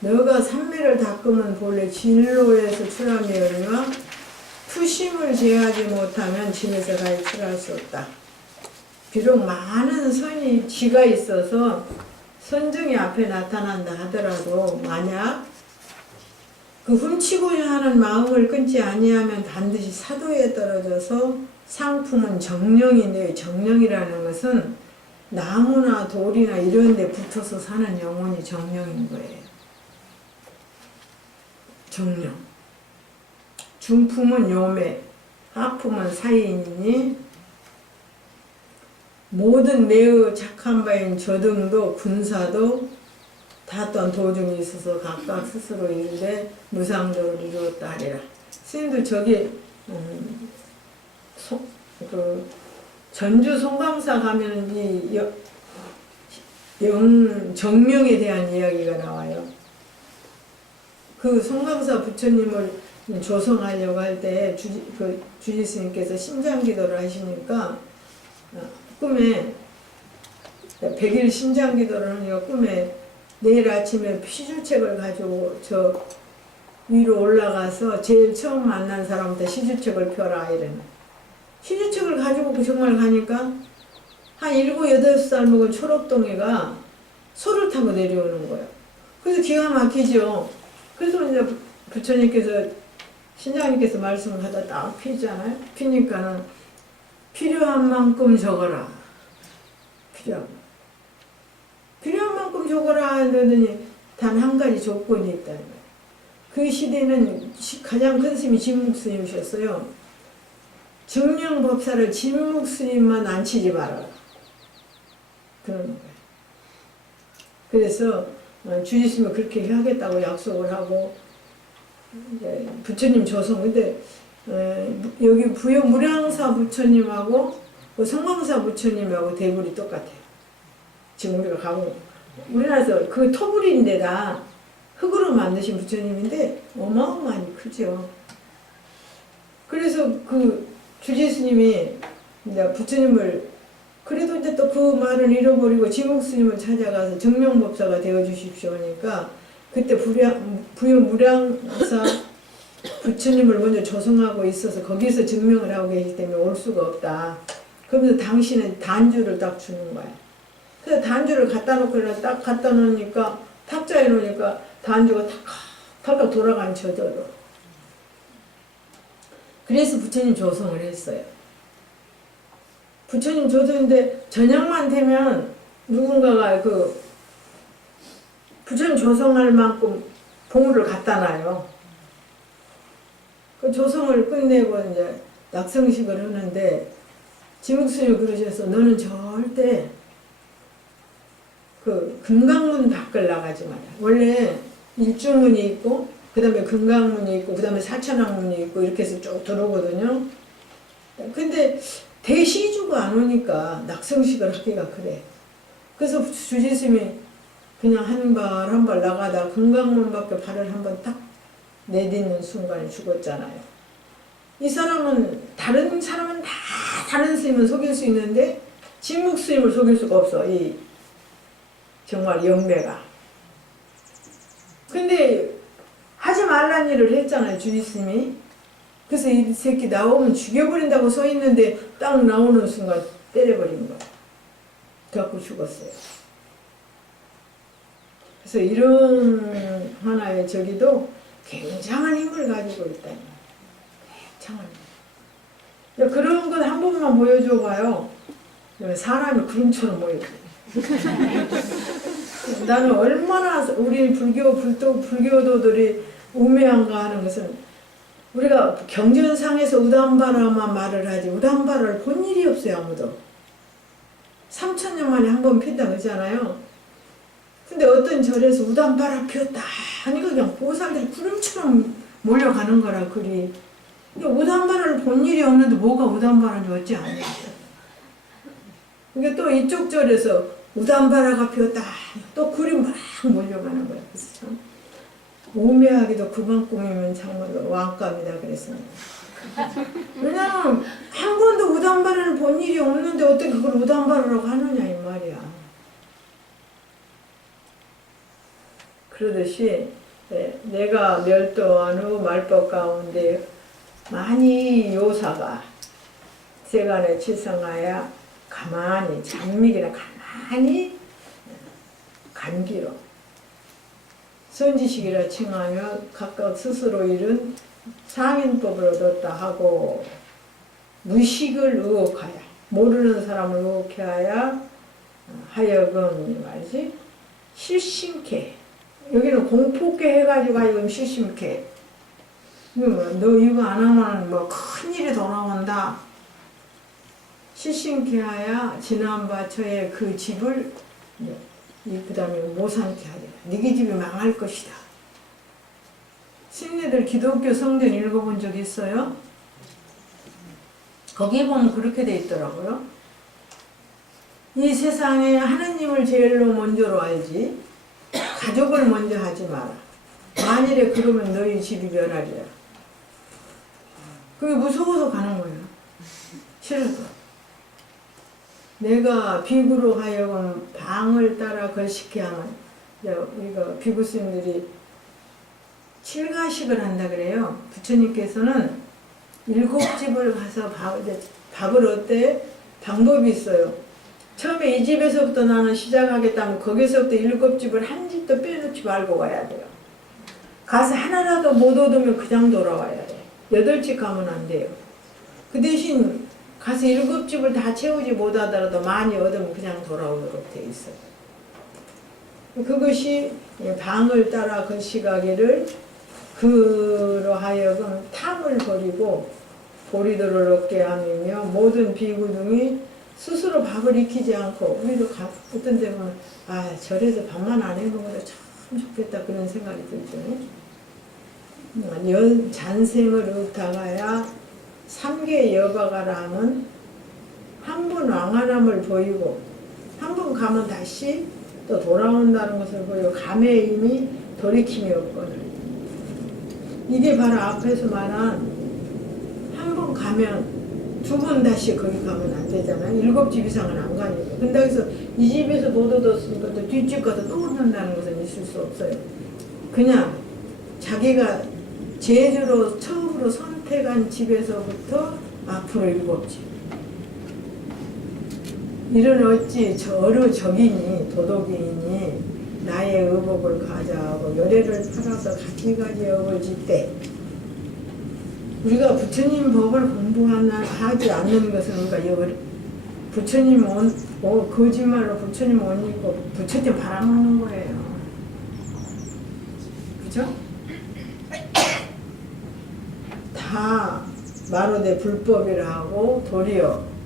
너가 삼매를 닦으면 본래 진로에서 출함이오니와 투심을 제하지 못하면 진에서 가히 출할 수 없다. 비록 많은 선이 지가 있어서 선정이 앞에 나타난다 하더라도 만약 그 훔치고자 하는 마음을 끊지 아니하면 반드시 사도에 떨어져서 상품은 정령인데, 정령이라는 것은 나무나 돌이나 이런 데 붙어서 사는 영혼이 정령인 거예요. 정령. 중품은 요매, 하품은 사인이니 모든 매우 착한 바인 저등도 군사도 다 또한 도중이 있어서 각각 스스로 이르되 무상도를 이루었다 하리라. 스님들 저기 전주 송광사 가면은 이 정명에 대한 이야기가 나와요. 그 송광사 부처님을 조성하려고 할 때 주지스님께서 심장기도를 하시니까 꿈에 100일 심장기도를 하니까 꿈에 내일 아침에 시주책을 가지고 저 위로 올라가서 제일 처음 만난 사람한테 시주책을 펴라 이러는. 시주책을 가지고 그 정말 가니까 한 7, 8살 먹은 초록동이가 소를 타고 내려오는 거예요. 그래서 기가 막히죠. 그래서 이제 부처님께서 신장님께서 말씀을 하다 딱 피잖아요. 피니까는 필요한 만큼 적어라. 필요한 만큼 적어라 하더니 단 한 가지 조건이 있다는 거예요. 그 시대는 가장 큰 스님이 진묵스님이셨어요. 정령법사를 진묵스님만 앉히지 말아라. 그런 거예요. 그래서 주지스님은 그렇게 하겠다고 약속을 하고 이제 부처님 조성. 근데 여기 부여 무량사 부처님하고 성광사 부처님하고 대불이 똑같아요. 지금 우리가 가고 우리나라에서 그 토불인데다 흙으로 만드신 부처님인데 어마어마하니 크죠. 그래서 그 주지스님이 이제 부처님을 그래도 이제 또 그 말을 잃어버리고 지목스님을 찾아가서 정명법사가 되어 주십시오 하니까 그때 부여 무량사 부처님을 먼저 조성하고 있어서 거기서 증명을 하고 계시기 때문에 올 수가 없다. 그러면서 당신은 단주를 딱 주는 거야. 그래서 단주를 갖다 놓고 딱 갖다 놓으니까 탁자에 놓으니까 단주가 탁탁 돌아간 저절로. 그래서 부처님 조성을 했어요. 부처님 조성인데 저녁만 되면 누군가가 그 부처님 조성할 만큼 봉우를 갖다 놔요. 그 조성을 끝내고 이제 낙성식을 하는데 지묵스님이 그러셔서 너는 절대 그 금강문 밖을 나가지 마라. 원래 일주문이 있고 그 다음에 금강문이 있고 그 다음에 사천왕문이 있고 이렇게 해서 쭉 들어오거든요. 근데 대시주가 안 오니까 낙성식을 하기가 그래. 그래서 주지스님이 그냥 한 발 나가다 금강문 밖에 발을 한번 딱 내딛는 순간에 죽었잖아요. 이 사람은 다른 사람은 다 다른 스님을 속일 수 있는데 진묵 스님을 속일 수가 없어. 이 정말 영매가. 근데 하지 말란 일을 했잖아요. 주지스님이. 그래서 이 새끼 나오면 죽여버린다고 서 있는데 딱 나오는 순간 때려버린 거야. 그래갖고 죽었어요. 그래서 이런 하나의 저기도 굉장한 힘을 가지고 있다. 굉장한 힘. 그런 건 한 번만 보여줘 봐요. 사람이 구름처럼 모여져. 나는 얼마나 우리 불교도들이 우매한가 하는 것은 우리가 경전상에서 우담바라만 말을 하지 우담바라를 본 일이 없어요. 아무도. 3000년 만에 한 번 핀다 그러잖아요. 근데 어떤 절에서 우담바라 피었다 하니까 그냥 보살들이 구름처럼 몰려가는 거라 그리. 근데 우담바라를 본 일이 없는데 뭐가 우담바라인지 어찌 아냐. 그게 또 이쪽 절에서 우담바라가 피었다 또 굴이 막 몰려가는 거야. 그래서 참 우매하기도 그만큼이면 정말로 왕감이다 그랬습니다. 왜냐면 한 번도 우담바를 본 일이 없는데 어떻게 그걸 우담바라고 하느냐 이 말이야. 그러듯이 내가 멸도한 후 말법 가운데 많이 요사가 세간에 치성하여 가만히 장미기나 가만히 간기로 선지식이라 칭하며 각각 스스로 이룬 상인법을 얻었다 하고 무식을 의혹하여 모르는 사람을 의혹하여 하여금 말이지 실심케 여기는 공포케 해가지고 하여금 실심케 이거 뭐야 너 이거 안 하면 뭐 큰일이 돌아온다 실심케 하여 지난 바처의 그 집을 그 다음에 모상케 하리라 네게 집이 망할 것이다. 신녀들 기독교 성경 읽어본 적 있어요? 거기에 보면 그렇게 돼 있더라고요. 이 세상에 하느님을 제일로 먼저로 알지 가족을 먼저 하지 마라. 만일에 그러면 너희 집이 멸하리라. 그게 무서워서 가는 거예요. 싫어서. 내가 비구로 하여금 방을 따라 걸식해 하면 우리가 비구스님들이 칠가식을 한다 그래요. 부처님께서는 7집을 가서 밥을 얻되 방법이 있어요. 처음에 이 집에서부터 나는 시작하겠다면 거기서부터 7집을 한 집도 빼놓지 말고 가야 돼요. 가서 하나라도 못 얻으면 그냥 돌아와야 돼. 8집 가면 안 돼요. 그 대신 가서 7집을 다 채우지 못하더라도 많이 얻으면 그냥 돌아오도록 돼 있어요. 그것이 방을 따라 걸식하기를 그로 하여금 탐을 버리고 보리도를 얻게 하며 모든 비구등이 스스로 밥을 익히지 않고 우리도 어떤 데 보면 절에서 밥만 안 해먹어도 참 좋겠다 그런 생각이 들죠. 잔생을 의탁하여 3개 여바가라 하면 한 번 왕한함을 보이고 한 번 가면 다시 또 돌아온다는 것을 보이고 감의 힘이 돌이킴이 없거늘. 이게 바로 앞에서 말한 한 번 가면 2번 다시 거기 가면 안 되잖아요. 7집 이상은 안 가니까. 근데 여기서 이 집에서 못 얻었으니까 또 뒷집 가서 또 얻는다는 것은 있을 수 없어요. 그냥 자기가 제주로 처음으로 선택한 집에서부터 앞으로 7집. 이런 어찌 저르 적이니 도덕이니 나의 의복을 가져하고 열애를 팔아서 가지가지 업을 짓되 우리가 부처님 법을 공부하지 않는 것은 그러니까 부처님 거짓말로 부처님 못 믿고 부처님 바라먹는 거예요. 그죠? 다 마로대 불법이라 하고 도리어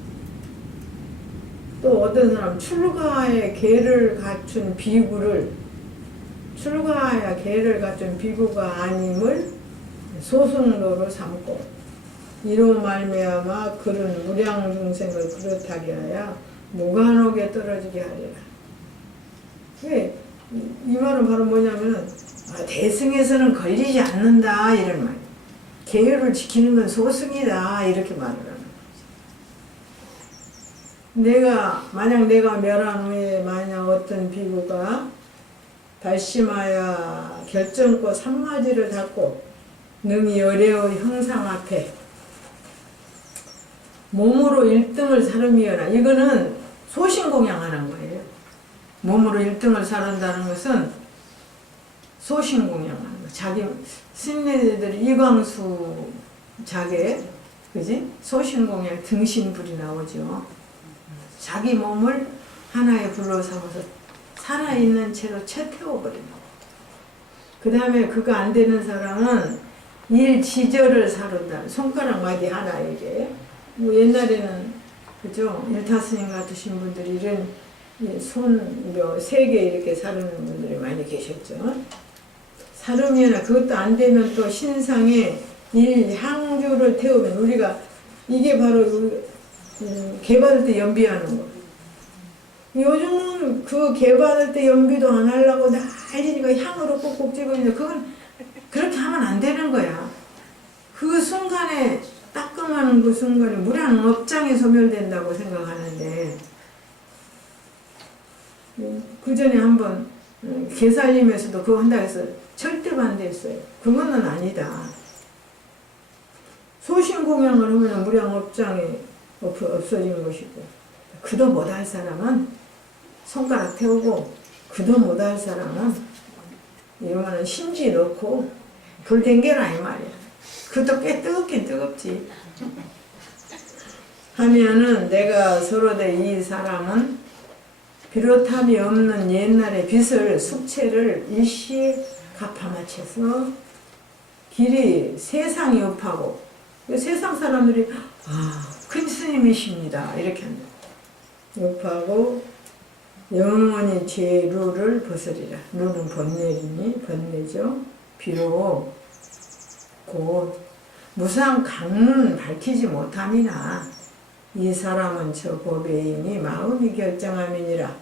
또 어떤 사람 출가의 계를 갖춘 비구를 출가하여 계를 갖춘 비구가 아님을 소승로로 삼고 이로 말미암아 그런 무량 중생을 그렇다게 하여 무간옥에 떨어지게 하리라. 이 말은 바로 뭐냐면은 대승에서는 걸리지 않는다 이런 말. 계율을 지키는 건 소승이다 이렇게 말을 하는 거죠. 만약 내가 멸한 후에 만약 어떤 비구가 발심하여 결정코 삼마지를 닫고 능히 어려의 형상 앞에 몸으로 1등을 사름이여라. 이거는 소신공양하는 거예요. 몸으로 1등을 사른다는 것은 소신공양하는 거. 자기 스님네들이 이광수 자계, 그지? 소신공양 등신불이 나오죠. 자기 몸을 하나의 불로 삼아서 살아있는 채로 채태워버리는 거. 그 다음에 그거 안 되는 사람은 일지절을 사른다. 손가락 마디 하나에게. 뭐 옛날에는 그죠? 일타스님 같으신 분들이 이런 손 3개 이렇게 사르는 분들이 많이 계셨죠. 사르면 그것도 안 되면 또 신상에 일향주를 태우면 우리가 이게 바로 개 받을 때 연비하는 거. 요즘은 그 개 받을 때 연비도 안 하려고 난리니까 향으로 꼭꼭 찍어있는데 그건 그렇게 하면 안 되는 거야. 그 순간에 따끔하는 그 순간에 무량 업장에 소멸된다고 생각하는데 그 전에 한번 개살림에서도 그거 한다고 해서 절대 반대했어요. 그거는 아니다. 소신공양을 하면 무량 업장에 없어지는 것이고 그도 못할 사람은 손가락 태우고 그도 못할 사람은 이러면은 심지 넣고 불 댕겨라 이 말이야. 그것도 꽤 뜨겁긴 뜨겁지. 하면은 내가 서로대 이 사람은 비롯함이 없는 옛날의 빚을 숙체를 일시에 갚아맞혀서 길이 세상이 업하고 세상 사람들이 큰 스님이십니다 이렇게 한다. 업하고 영원히 제 룰을 벗으리라. 룰은 번뇌이니 번뇌죠. 비록 곧 무상 강문 밝히지 못함이나 이 사람은 저 법에이니 마음이 결정함이니라.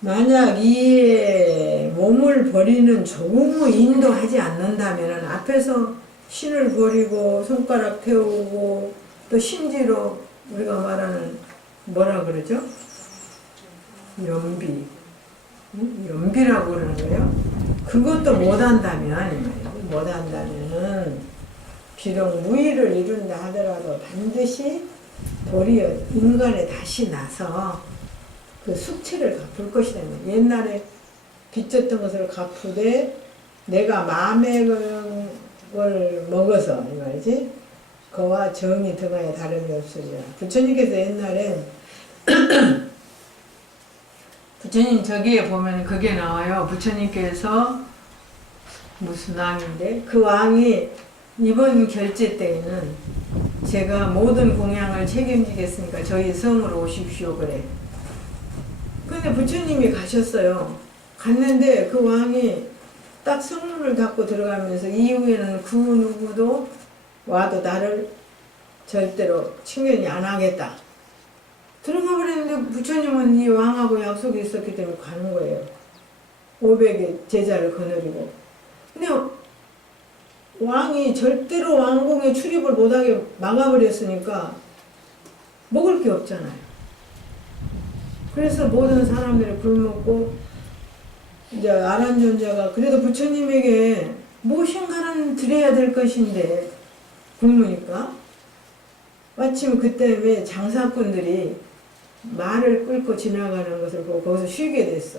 만약 이에 몸을 버리는 조금의 인도하지 않는다면 앞에서 신을 버리고 손가락 태우고 또 심지로 우리가 말하는 뭐라 그러죠? 연비, 연비라고 그러는 거예요. 그것도 못한다면 못한다면은 비록 무의를 이룬다 하더라도 반드시 도리어 인간에 다시 나서 그 숙취를 갚을 것이다. 옛날에 빚졌던 것을 갚으되 내가 마음의 걸 먹어서 이 말이지 그와 정이 등하여 다름이 없으리라. 부처님께서 옛날에 부처님 저기에 보면 그게 나와요. 부처님께서 무슨 왕인데 그 왕이 이번 결제 때에는 제가 모든 공양을 책임지겠으니까 저희 성으로 오십시오 그래. 근데 부처님이 가셨어요. 갔는데 그 왕이 딱 성문을 닫고 들어가면서 이후에는 그 누구도 와도 나를 절대로 친견이 안 하겠다. 들어가 버렸는데 부처님은 이 왕하고 약속이 있었기 때문에 가는 거예요. 500의 제자를 거느리고. 근데 왕이 절대로 왕궁에 출입을 못하게 막아버렸으니까 먹을 게 없잖아요. 그래서 모든 사람들이 굶었고 이제 아란존자가 그래도 부처님에게 무엇인가는 드려야 될 것인데 굶으니까 마침 그때 왜 장사꾼들이 말을 끌고 지나가는 것을 보고 거기서 쉬게 됐어.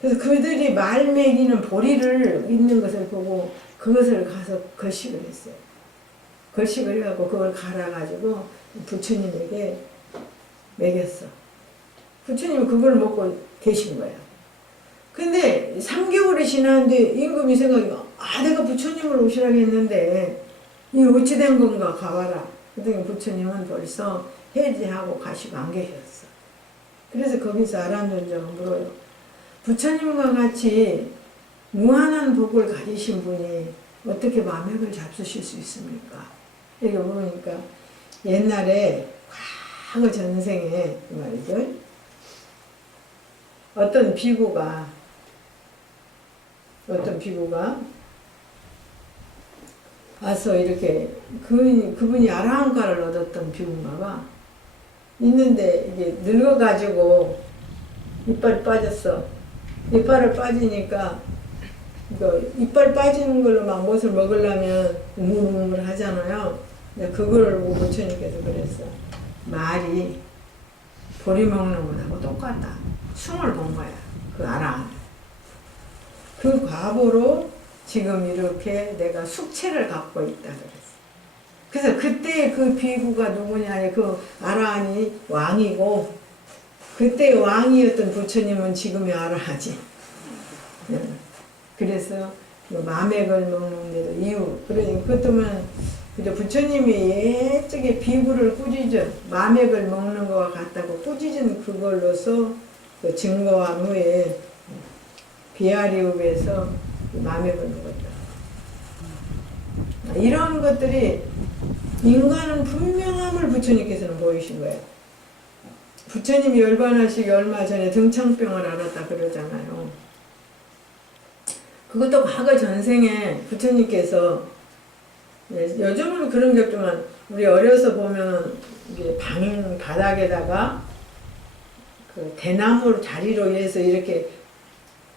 그래서 그들이 말 먹이는 보리를 있는 것을 보고 그것을 가서 걸식을 했어요. 걸식을 해갖고 그걸 갈아가지고 부처님에게 먹였어. 부처님이 그걸 먹고 계신 거야. 근데 3개월이 지났는데 임금이 생각이 내가 부처님을 오시라고 했는데 이 어찌 된 건가 가봐라. 그랬더니 부처님은 벌써 해제하고 가시고 안 계셨어. 그래서 거기서 아란존자가 물어요. 부처님과 같이 무한한 복을 가지신 분이 어떻게 마맥을 잡수실 수 있습니까? 이렇게 물으니까 옛날에 과거 전생에 말이죠. 어떤 비구가 와서 이렇게 그분이 아라한가를 얻었던 비구인가 봐. 있는데 이게 늙어가지고 이빨이 빠졌어. 이빨을 빠지니까 이빨 빠지는 걸로 막 무엇을 먹으려면 우물우물 하잖아요. 근데 그걸 보고 부처님께서 그랬어. 말이 보리 먹는 것하고 똑같다. 숨을 본 거야. 그 아라한. 그 과보로 지금 이렇게 내가 숙체를 갖고 있다 그랬어. 그래서 그때 그 비구가 누구냐, 그 아라한이 왕이고, 그때 왕이었던 부처님은 지금의 아라하지. 그래서 마맥을 먹는 데도 이유. 그러니 그렇다면 부처님이 옛적에 비구를 꾸짖은 마맥을 먹는 것과 같다고 꾸짖은 그걸로서 그 증거한 후에 비아리읍에서 마맥을 먹었다. 이런 것들이 인간은 분명함을 부처님께서는 보이신 거예요. 부처님이 열반하시기 얼마 전에 등창병을 앓았다 그러잖아요. 그것도 과거 전생에 부처님께서 예, 요즘은 그런 게 없지만 우리 어려서 보면은 이게 방 바닥에다가 그 대나무 자리로 해서 이렇게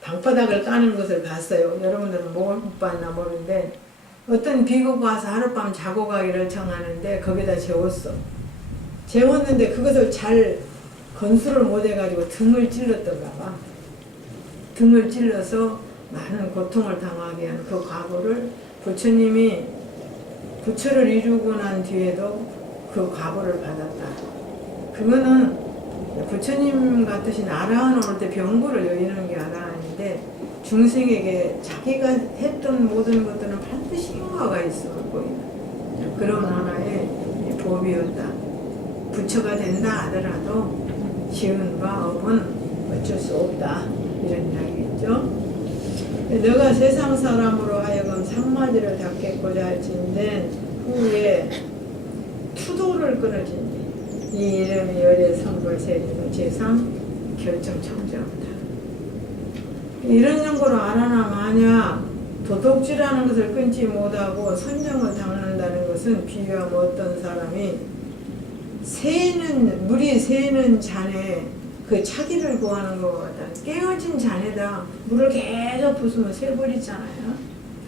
방바닥을 까는 것을 봤어요. 여러분들은 못 봤나 모르는데 어떤 비구가 와서 하룻밤 자고 가기를 청하는데 거기다 재웠어. 재웠는데 그것을 잘 건수를 못 해가지고 등을 찔렀던가 봐. 등을 찔러서 많은 고통을 당하게 한 그 과거를 부처님이 부처를 이루고 난 뒤에도 그 과거를 받았다. 그거는 부처님 같으신 아라한 올 때 병고를 여의는 게 아라한인데 중생에게 자기가 했던 모든 것들은 반드시 인과가 있어 보이는 그런 하나의 법이었다. 부처가 된다 하더라도 지은 바 업은 어쩔 수 없다. 이런 이야기겠죠. 너가 세상 사람으로 하여금 상마지를 닦겠고자 할진대 후에 투도를 끊어진대. 이 이름이 열의 성불세리는 제3 결정 청정이다. 이런 정보로 알아나 만약 도덕질하는 것을 끊지 못하고 선정을 닦는다는 것은 비교하면 어떤 사람이 물이 새는 잔에 그 차기를 구하는 것 같다. 깨어진 잔에다 물을 계속 부수면 새버리잖아요.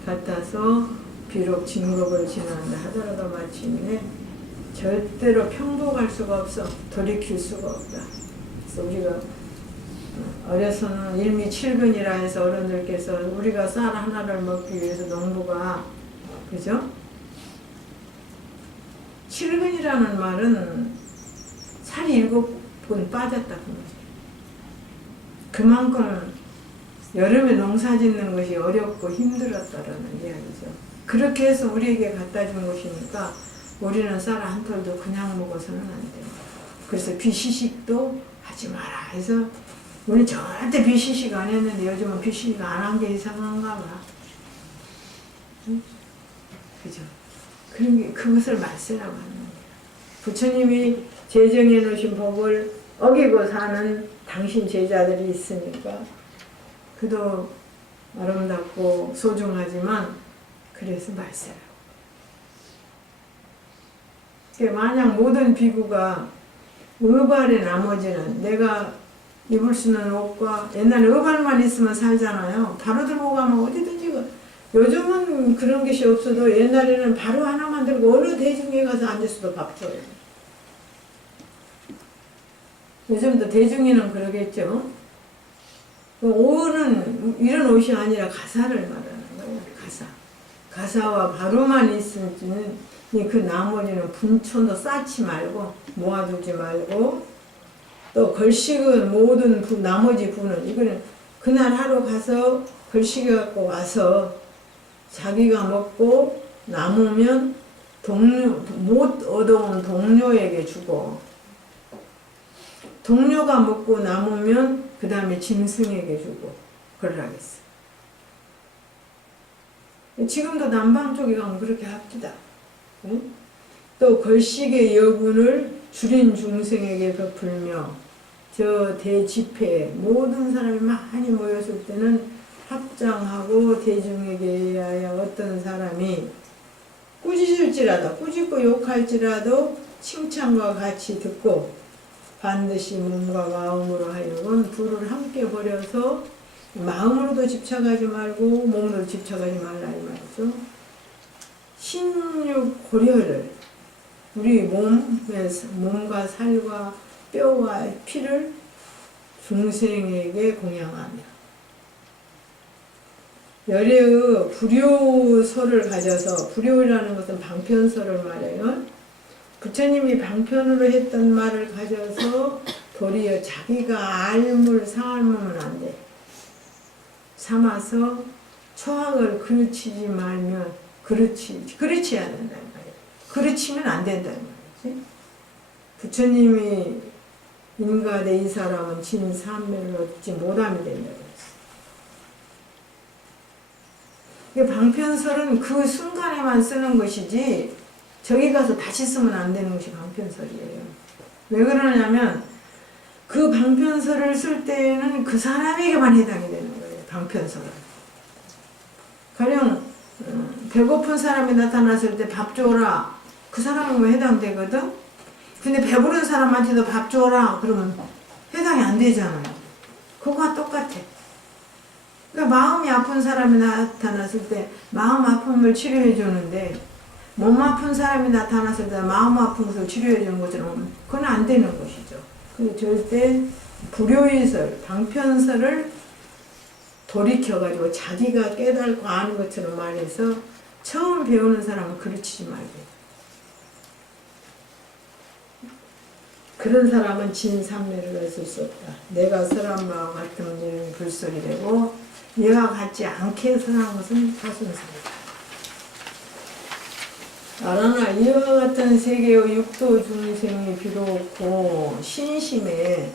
같아서 비록 진급을 지난다 하더라도 마침내 절대로 평복할 수가 없어. 돌이킬 수가 없다. 그래서 우리가 어려서는 일미칠근이라 해서 어른들께서 우리가 쌀 하나를 먹기 위해서 농부가 그죠? 칠근이라는 말은 살이 7번 빠졌다 그 말이에요. 그만큼 여름에 농사 짓는 것이 어렵고 힘들었다라는 이야기죠. 그렇게 해서 우리에게 갖다 준 것이니까 우리는 쌀 한 톨도 그냥 먹어서는 안 돼요. 그래서 비시식도 하지 마라 해서 우리 절대 비시식 안 했는데 요즘은 비시식 안 한 게 이상한가 봐. 응? 그죠? 그런 게 그것을 말세라고 하는 거예요. 부처님이 제정해 놓으신 법을 어기고 사는 당신 제자들이 있으니까 그도 아름답고 소중하지만 그래서 말세라고. 만약 모든 비구가 의발의 나머지는 내가 입을 수 있는 옷과 옛날에 의발만 있으면 살잖아요. 바로 들고 가면 어디든지 요즘은 그런 것이 없어도 옛날에는 바로 하나만 들고 어느 대중에 가서 앉았어도 밥 줘요. 요즘도 대중에는 그러겠죠. 옷은 이런 옷이 아니라 가사를 말하는 거예요. 가사와 바로만 있으면 그 나머지는 분촌도 쌓지 말고 모아두지 말고 또 걸식은 모든 나머지 부는 이거는 그날 하루 가서 걸식해 갖고 와서 자기가 먹고 남으면 못 얻어온 동료에게 주고 동료가 먹고 남으면 그 다음에 짐승에게 주고 그러라겠어. 지금도 남방 쪽에 가면 그렇게 합시다. 응? 또 걸식의 여분을 줄인 중생에게 베풀며 저 대집회에 모든 사람이 많이 모였을 때는 합장하고 대중에게 의하여 어떤 사람이 꾸짖을지라도 꾸짖고 욕할지라도 칭찬과 같이 듣고 반드시 몸과 마음으로 하여금 둘을 함께 버려서 마음으로도 집착하지 말고 몸으로 집착하지 말라 이 말이죠. 신육 고려를 우리 몸과 살과 뼈와 피를 중생에게 공양하며 열애의 불효서를 가져서 불효라는 것은 방편서를 말해요. 부처님이 방편으로 했던 말을 가져서 도리어 자기가 알물 상알물은 안 돼. 삼아서 초학을 그르치지 말면 그르치야 된다는 거예요. 그르치면 안 된다는 말이지. 부처님이 인가대 이 사람은 진삼매를 얻지 못하면 된다고 했어요. 방편설은 그 순간에만 쓰는 것이지 저기 가서 다시 쓰면 안 되는 것이 방편설이에요. 왜 그러냐면 그 방편설을 쓸 때에는 그 사람에게만 해당이 되는 거예요. 방편설은. 가령 배고픈 사람이 나타났을 때 밥 줘라. 그 사람은 뭐 해당되거든? 근데 배부른 사람한테도 밥 줘라. 그러면 해당이 안 되잖아요. 그거와 똑같아. 그러니까 마음이 아픈 사람이 나타났을 때 마음 아픔을 치료해 주는데 몸 아픈 사람이 나타났을 때 마음 아픈 것을 치료해 주는 것처럼 그건 안 되는 것이죠. 그래서 절대 불효의설, 방편설을 돌이켜가지고 자기가 깨달고 아는 것처럼 말해서 처음 배우는 사람은 그르치지 말고 그런 사람은 진삼매를 얻을 수 없다. 내가 설한 마음 같은 일은 불설이 되고 얘와 같지 않게 설한 것은 사순사이다. 나라나 이와 같은 세계의 육도 중생이 비록 신심에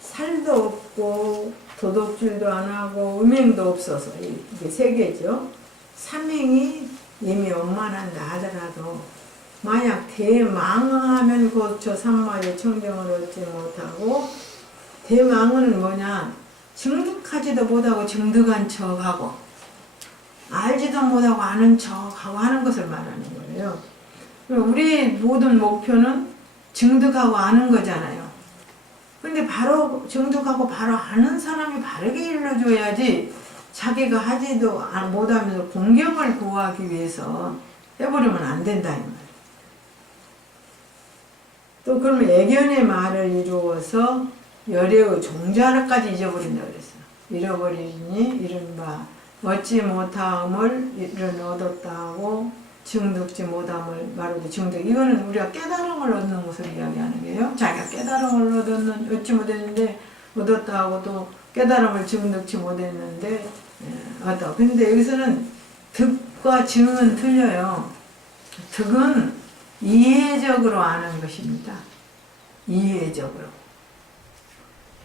살도 없고 도덕질도 안 하고 음행도 없어서 이게 세계죠. 삼행이 이미 원만한다 하더라도 만약 대망하면 곧 저 삼마의 청정을 얻지 못하고 대망은 뭐냐 증득하지도 못하고 증득한 척하고 알지도 못하고 아는 척하고 하는 것을 말하는 거예요. 우리 모든 목표는 증득하고 아는 거잖아요. 근데 바로 증득하고 바로 아는 사람이 바르게 일러줘야지 자기가 하지도 못하면서 공경을 구하기 위해서 해버리면 안 된다 이 말이에요. 또 그러면 애견의 말을 이루어서 열애의 종자를까지 잊어버린다 그랬어요. 잃어버리니 이른바 얻지 못함을 이른 얻었다 하고 증득지 못함을 말하고 증득 이거는 우리가 깨달음을 얻는 것을 이야기하는 거예요. 자기가 깨달음을 얻지 못했는데 얻었다 하고 또 깨달음을 증득지 못했는데 얻다. 근데 여기서는 득과 증은 틀려요. 득은 이해적으로 아는 것입니다. 이해적으로.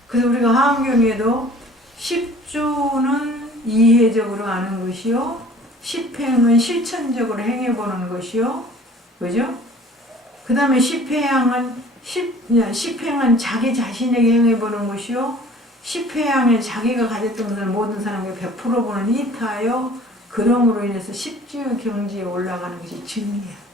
그래서 우리가 화엄경에도 10주는 이해적으로 아는 것이요 10행은 실천적으로 행해보는 것이요 그죠? 그 다음에 10행은 자기 자신에게 행해보는 것이요 10회양에 자기가 가졌던 것을 모든 사람에게 베풀어보는 이타요 그럼으로 인해서 10주 경지에 올라가는 것이 증이야.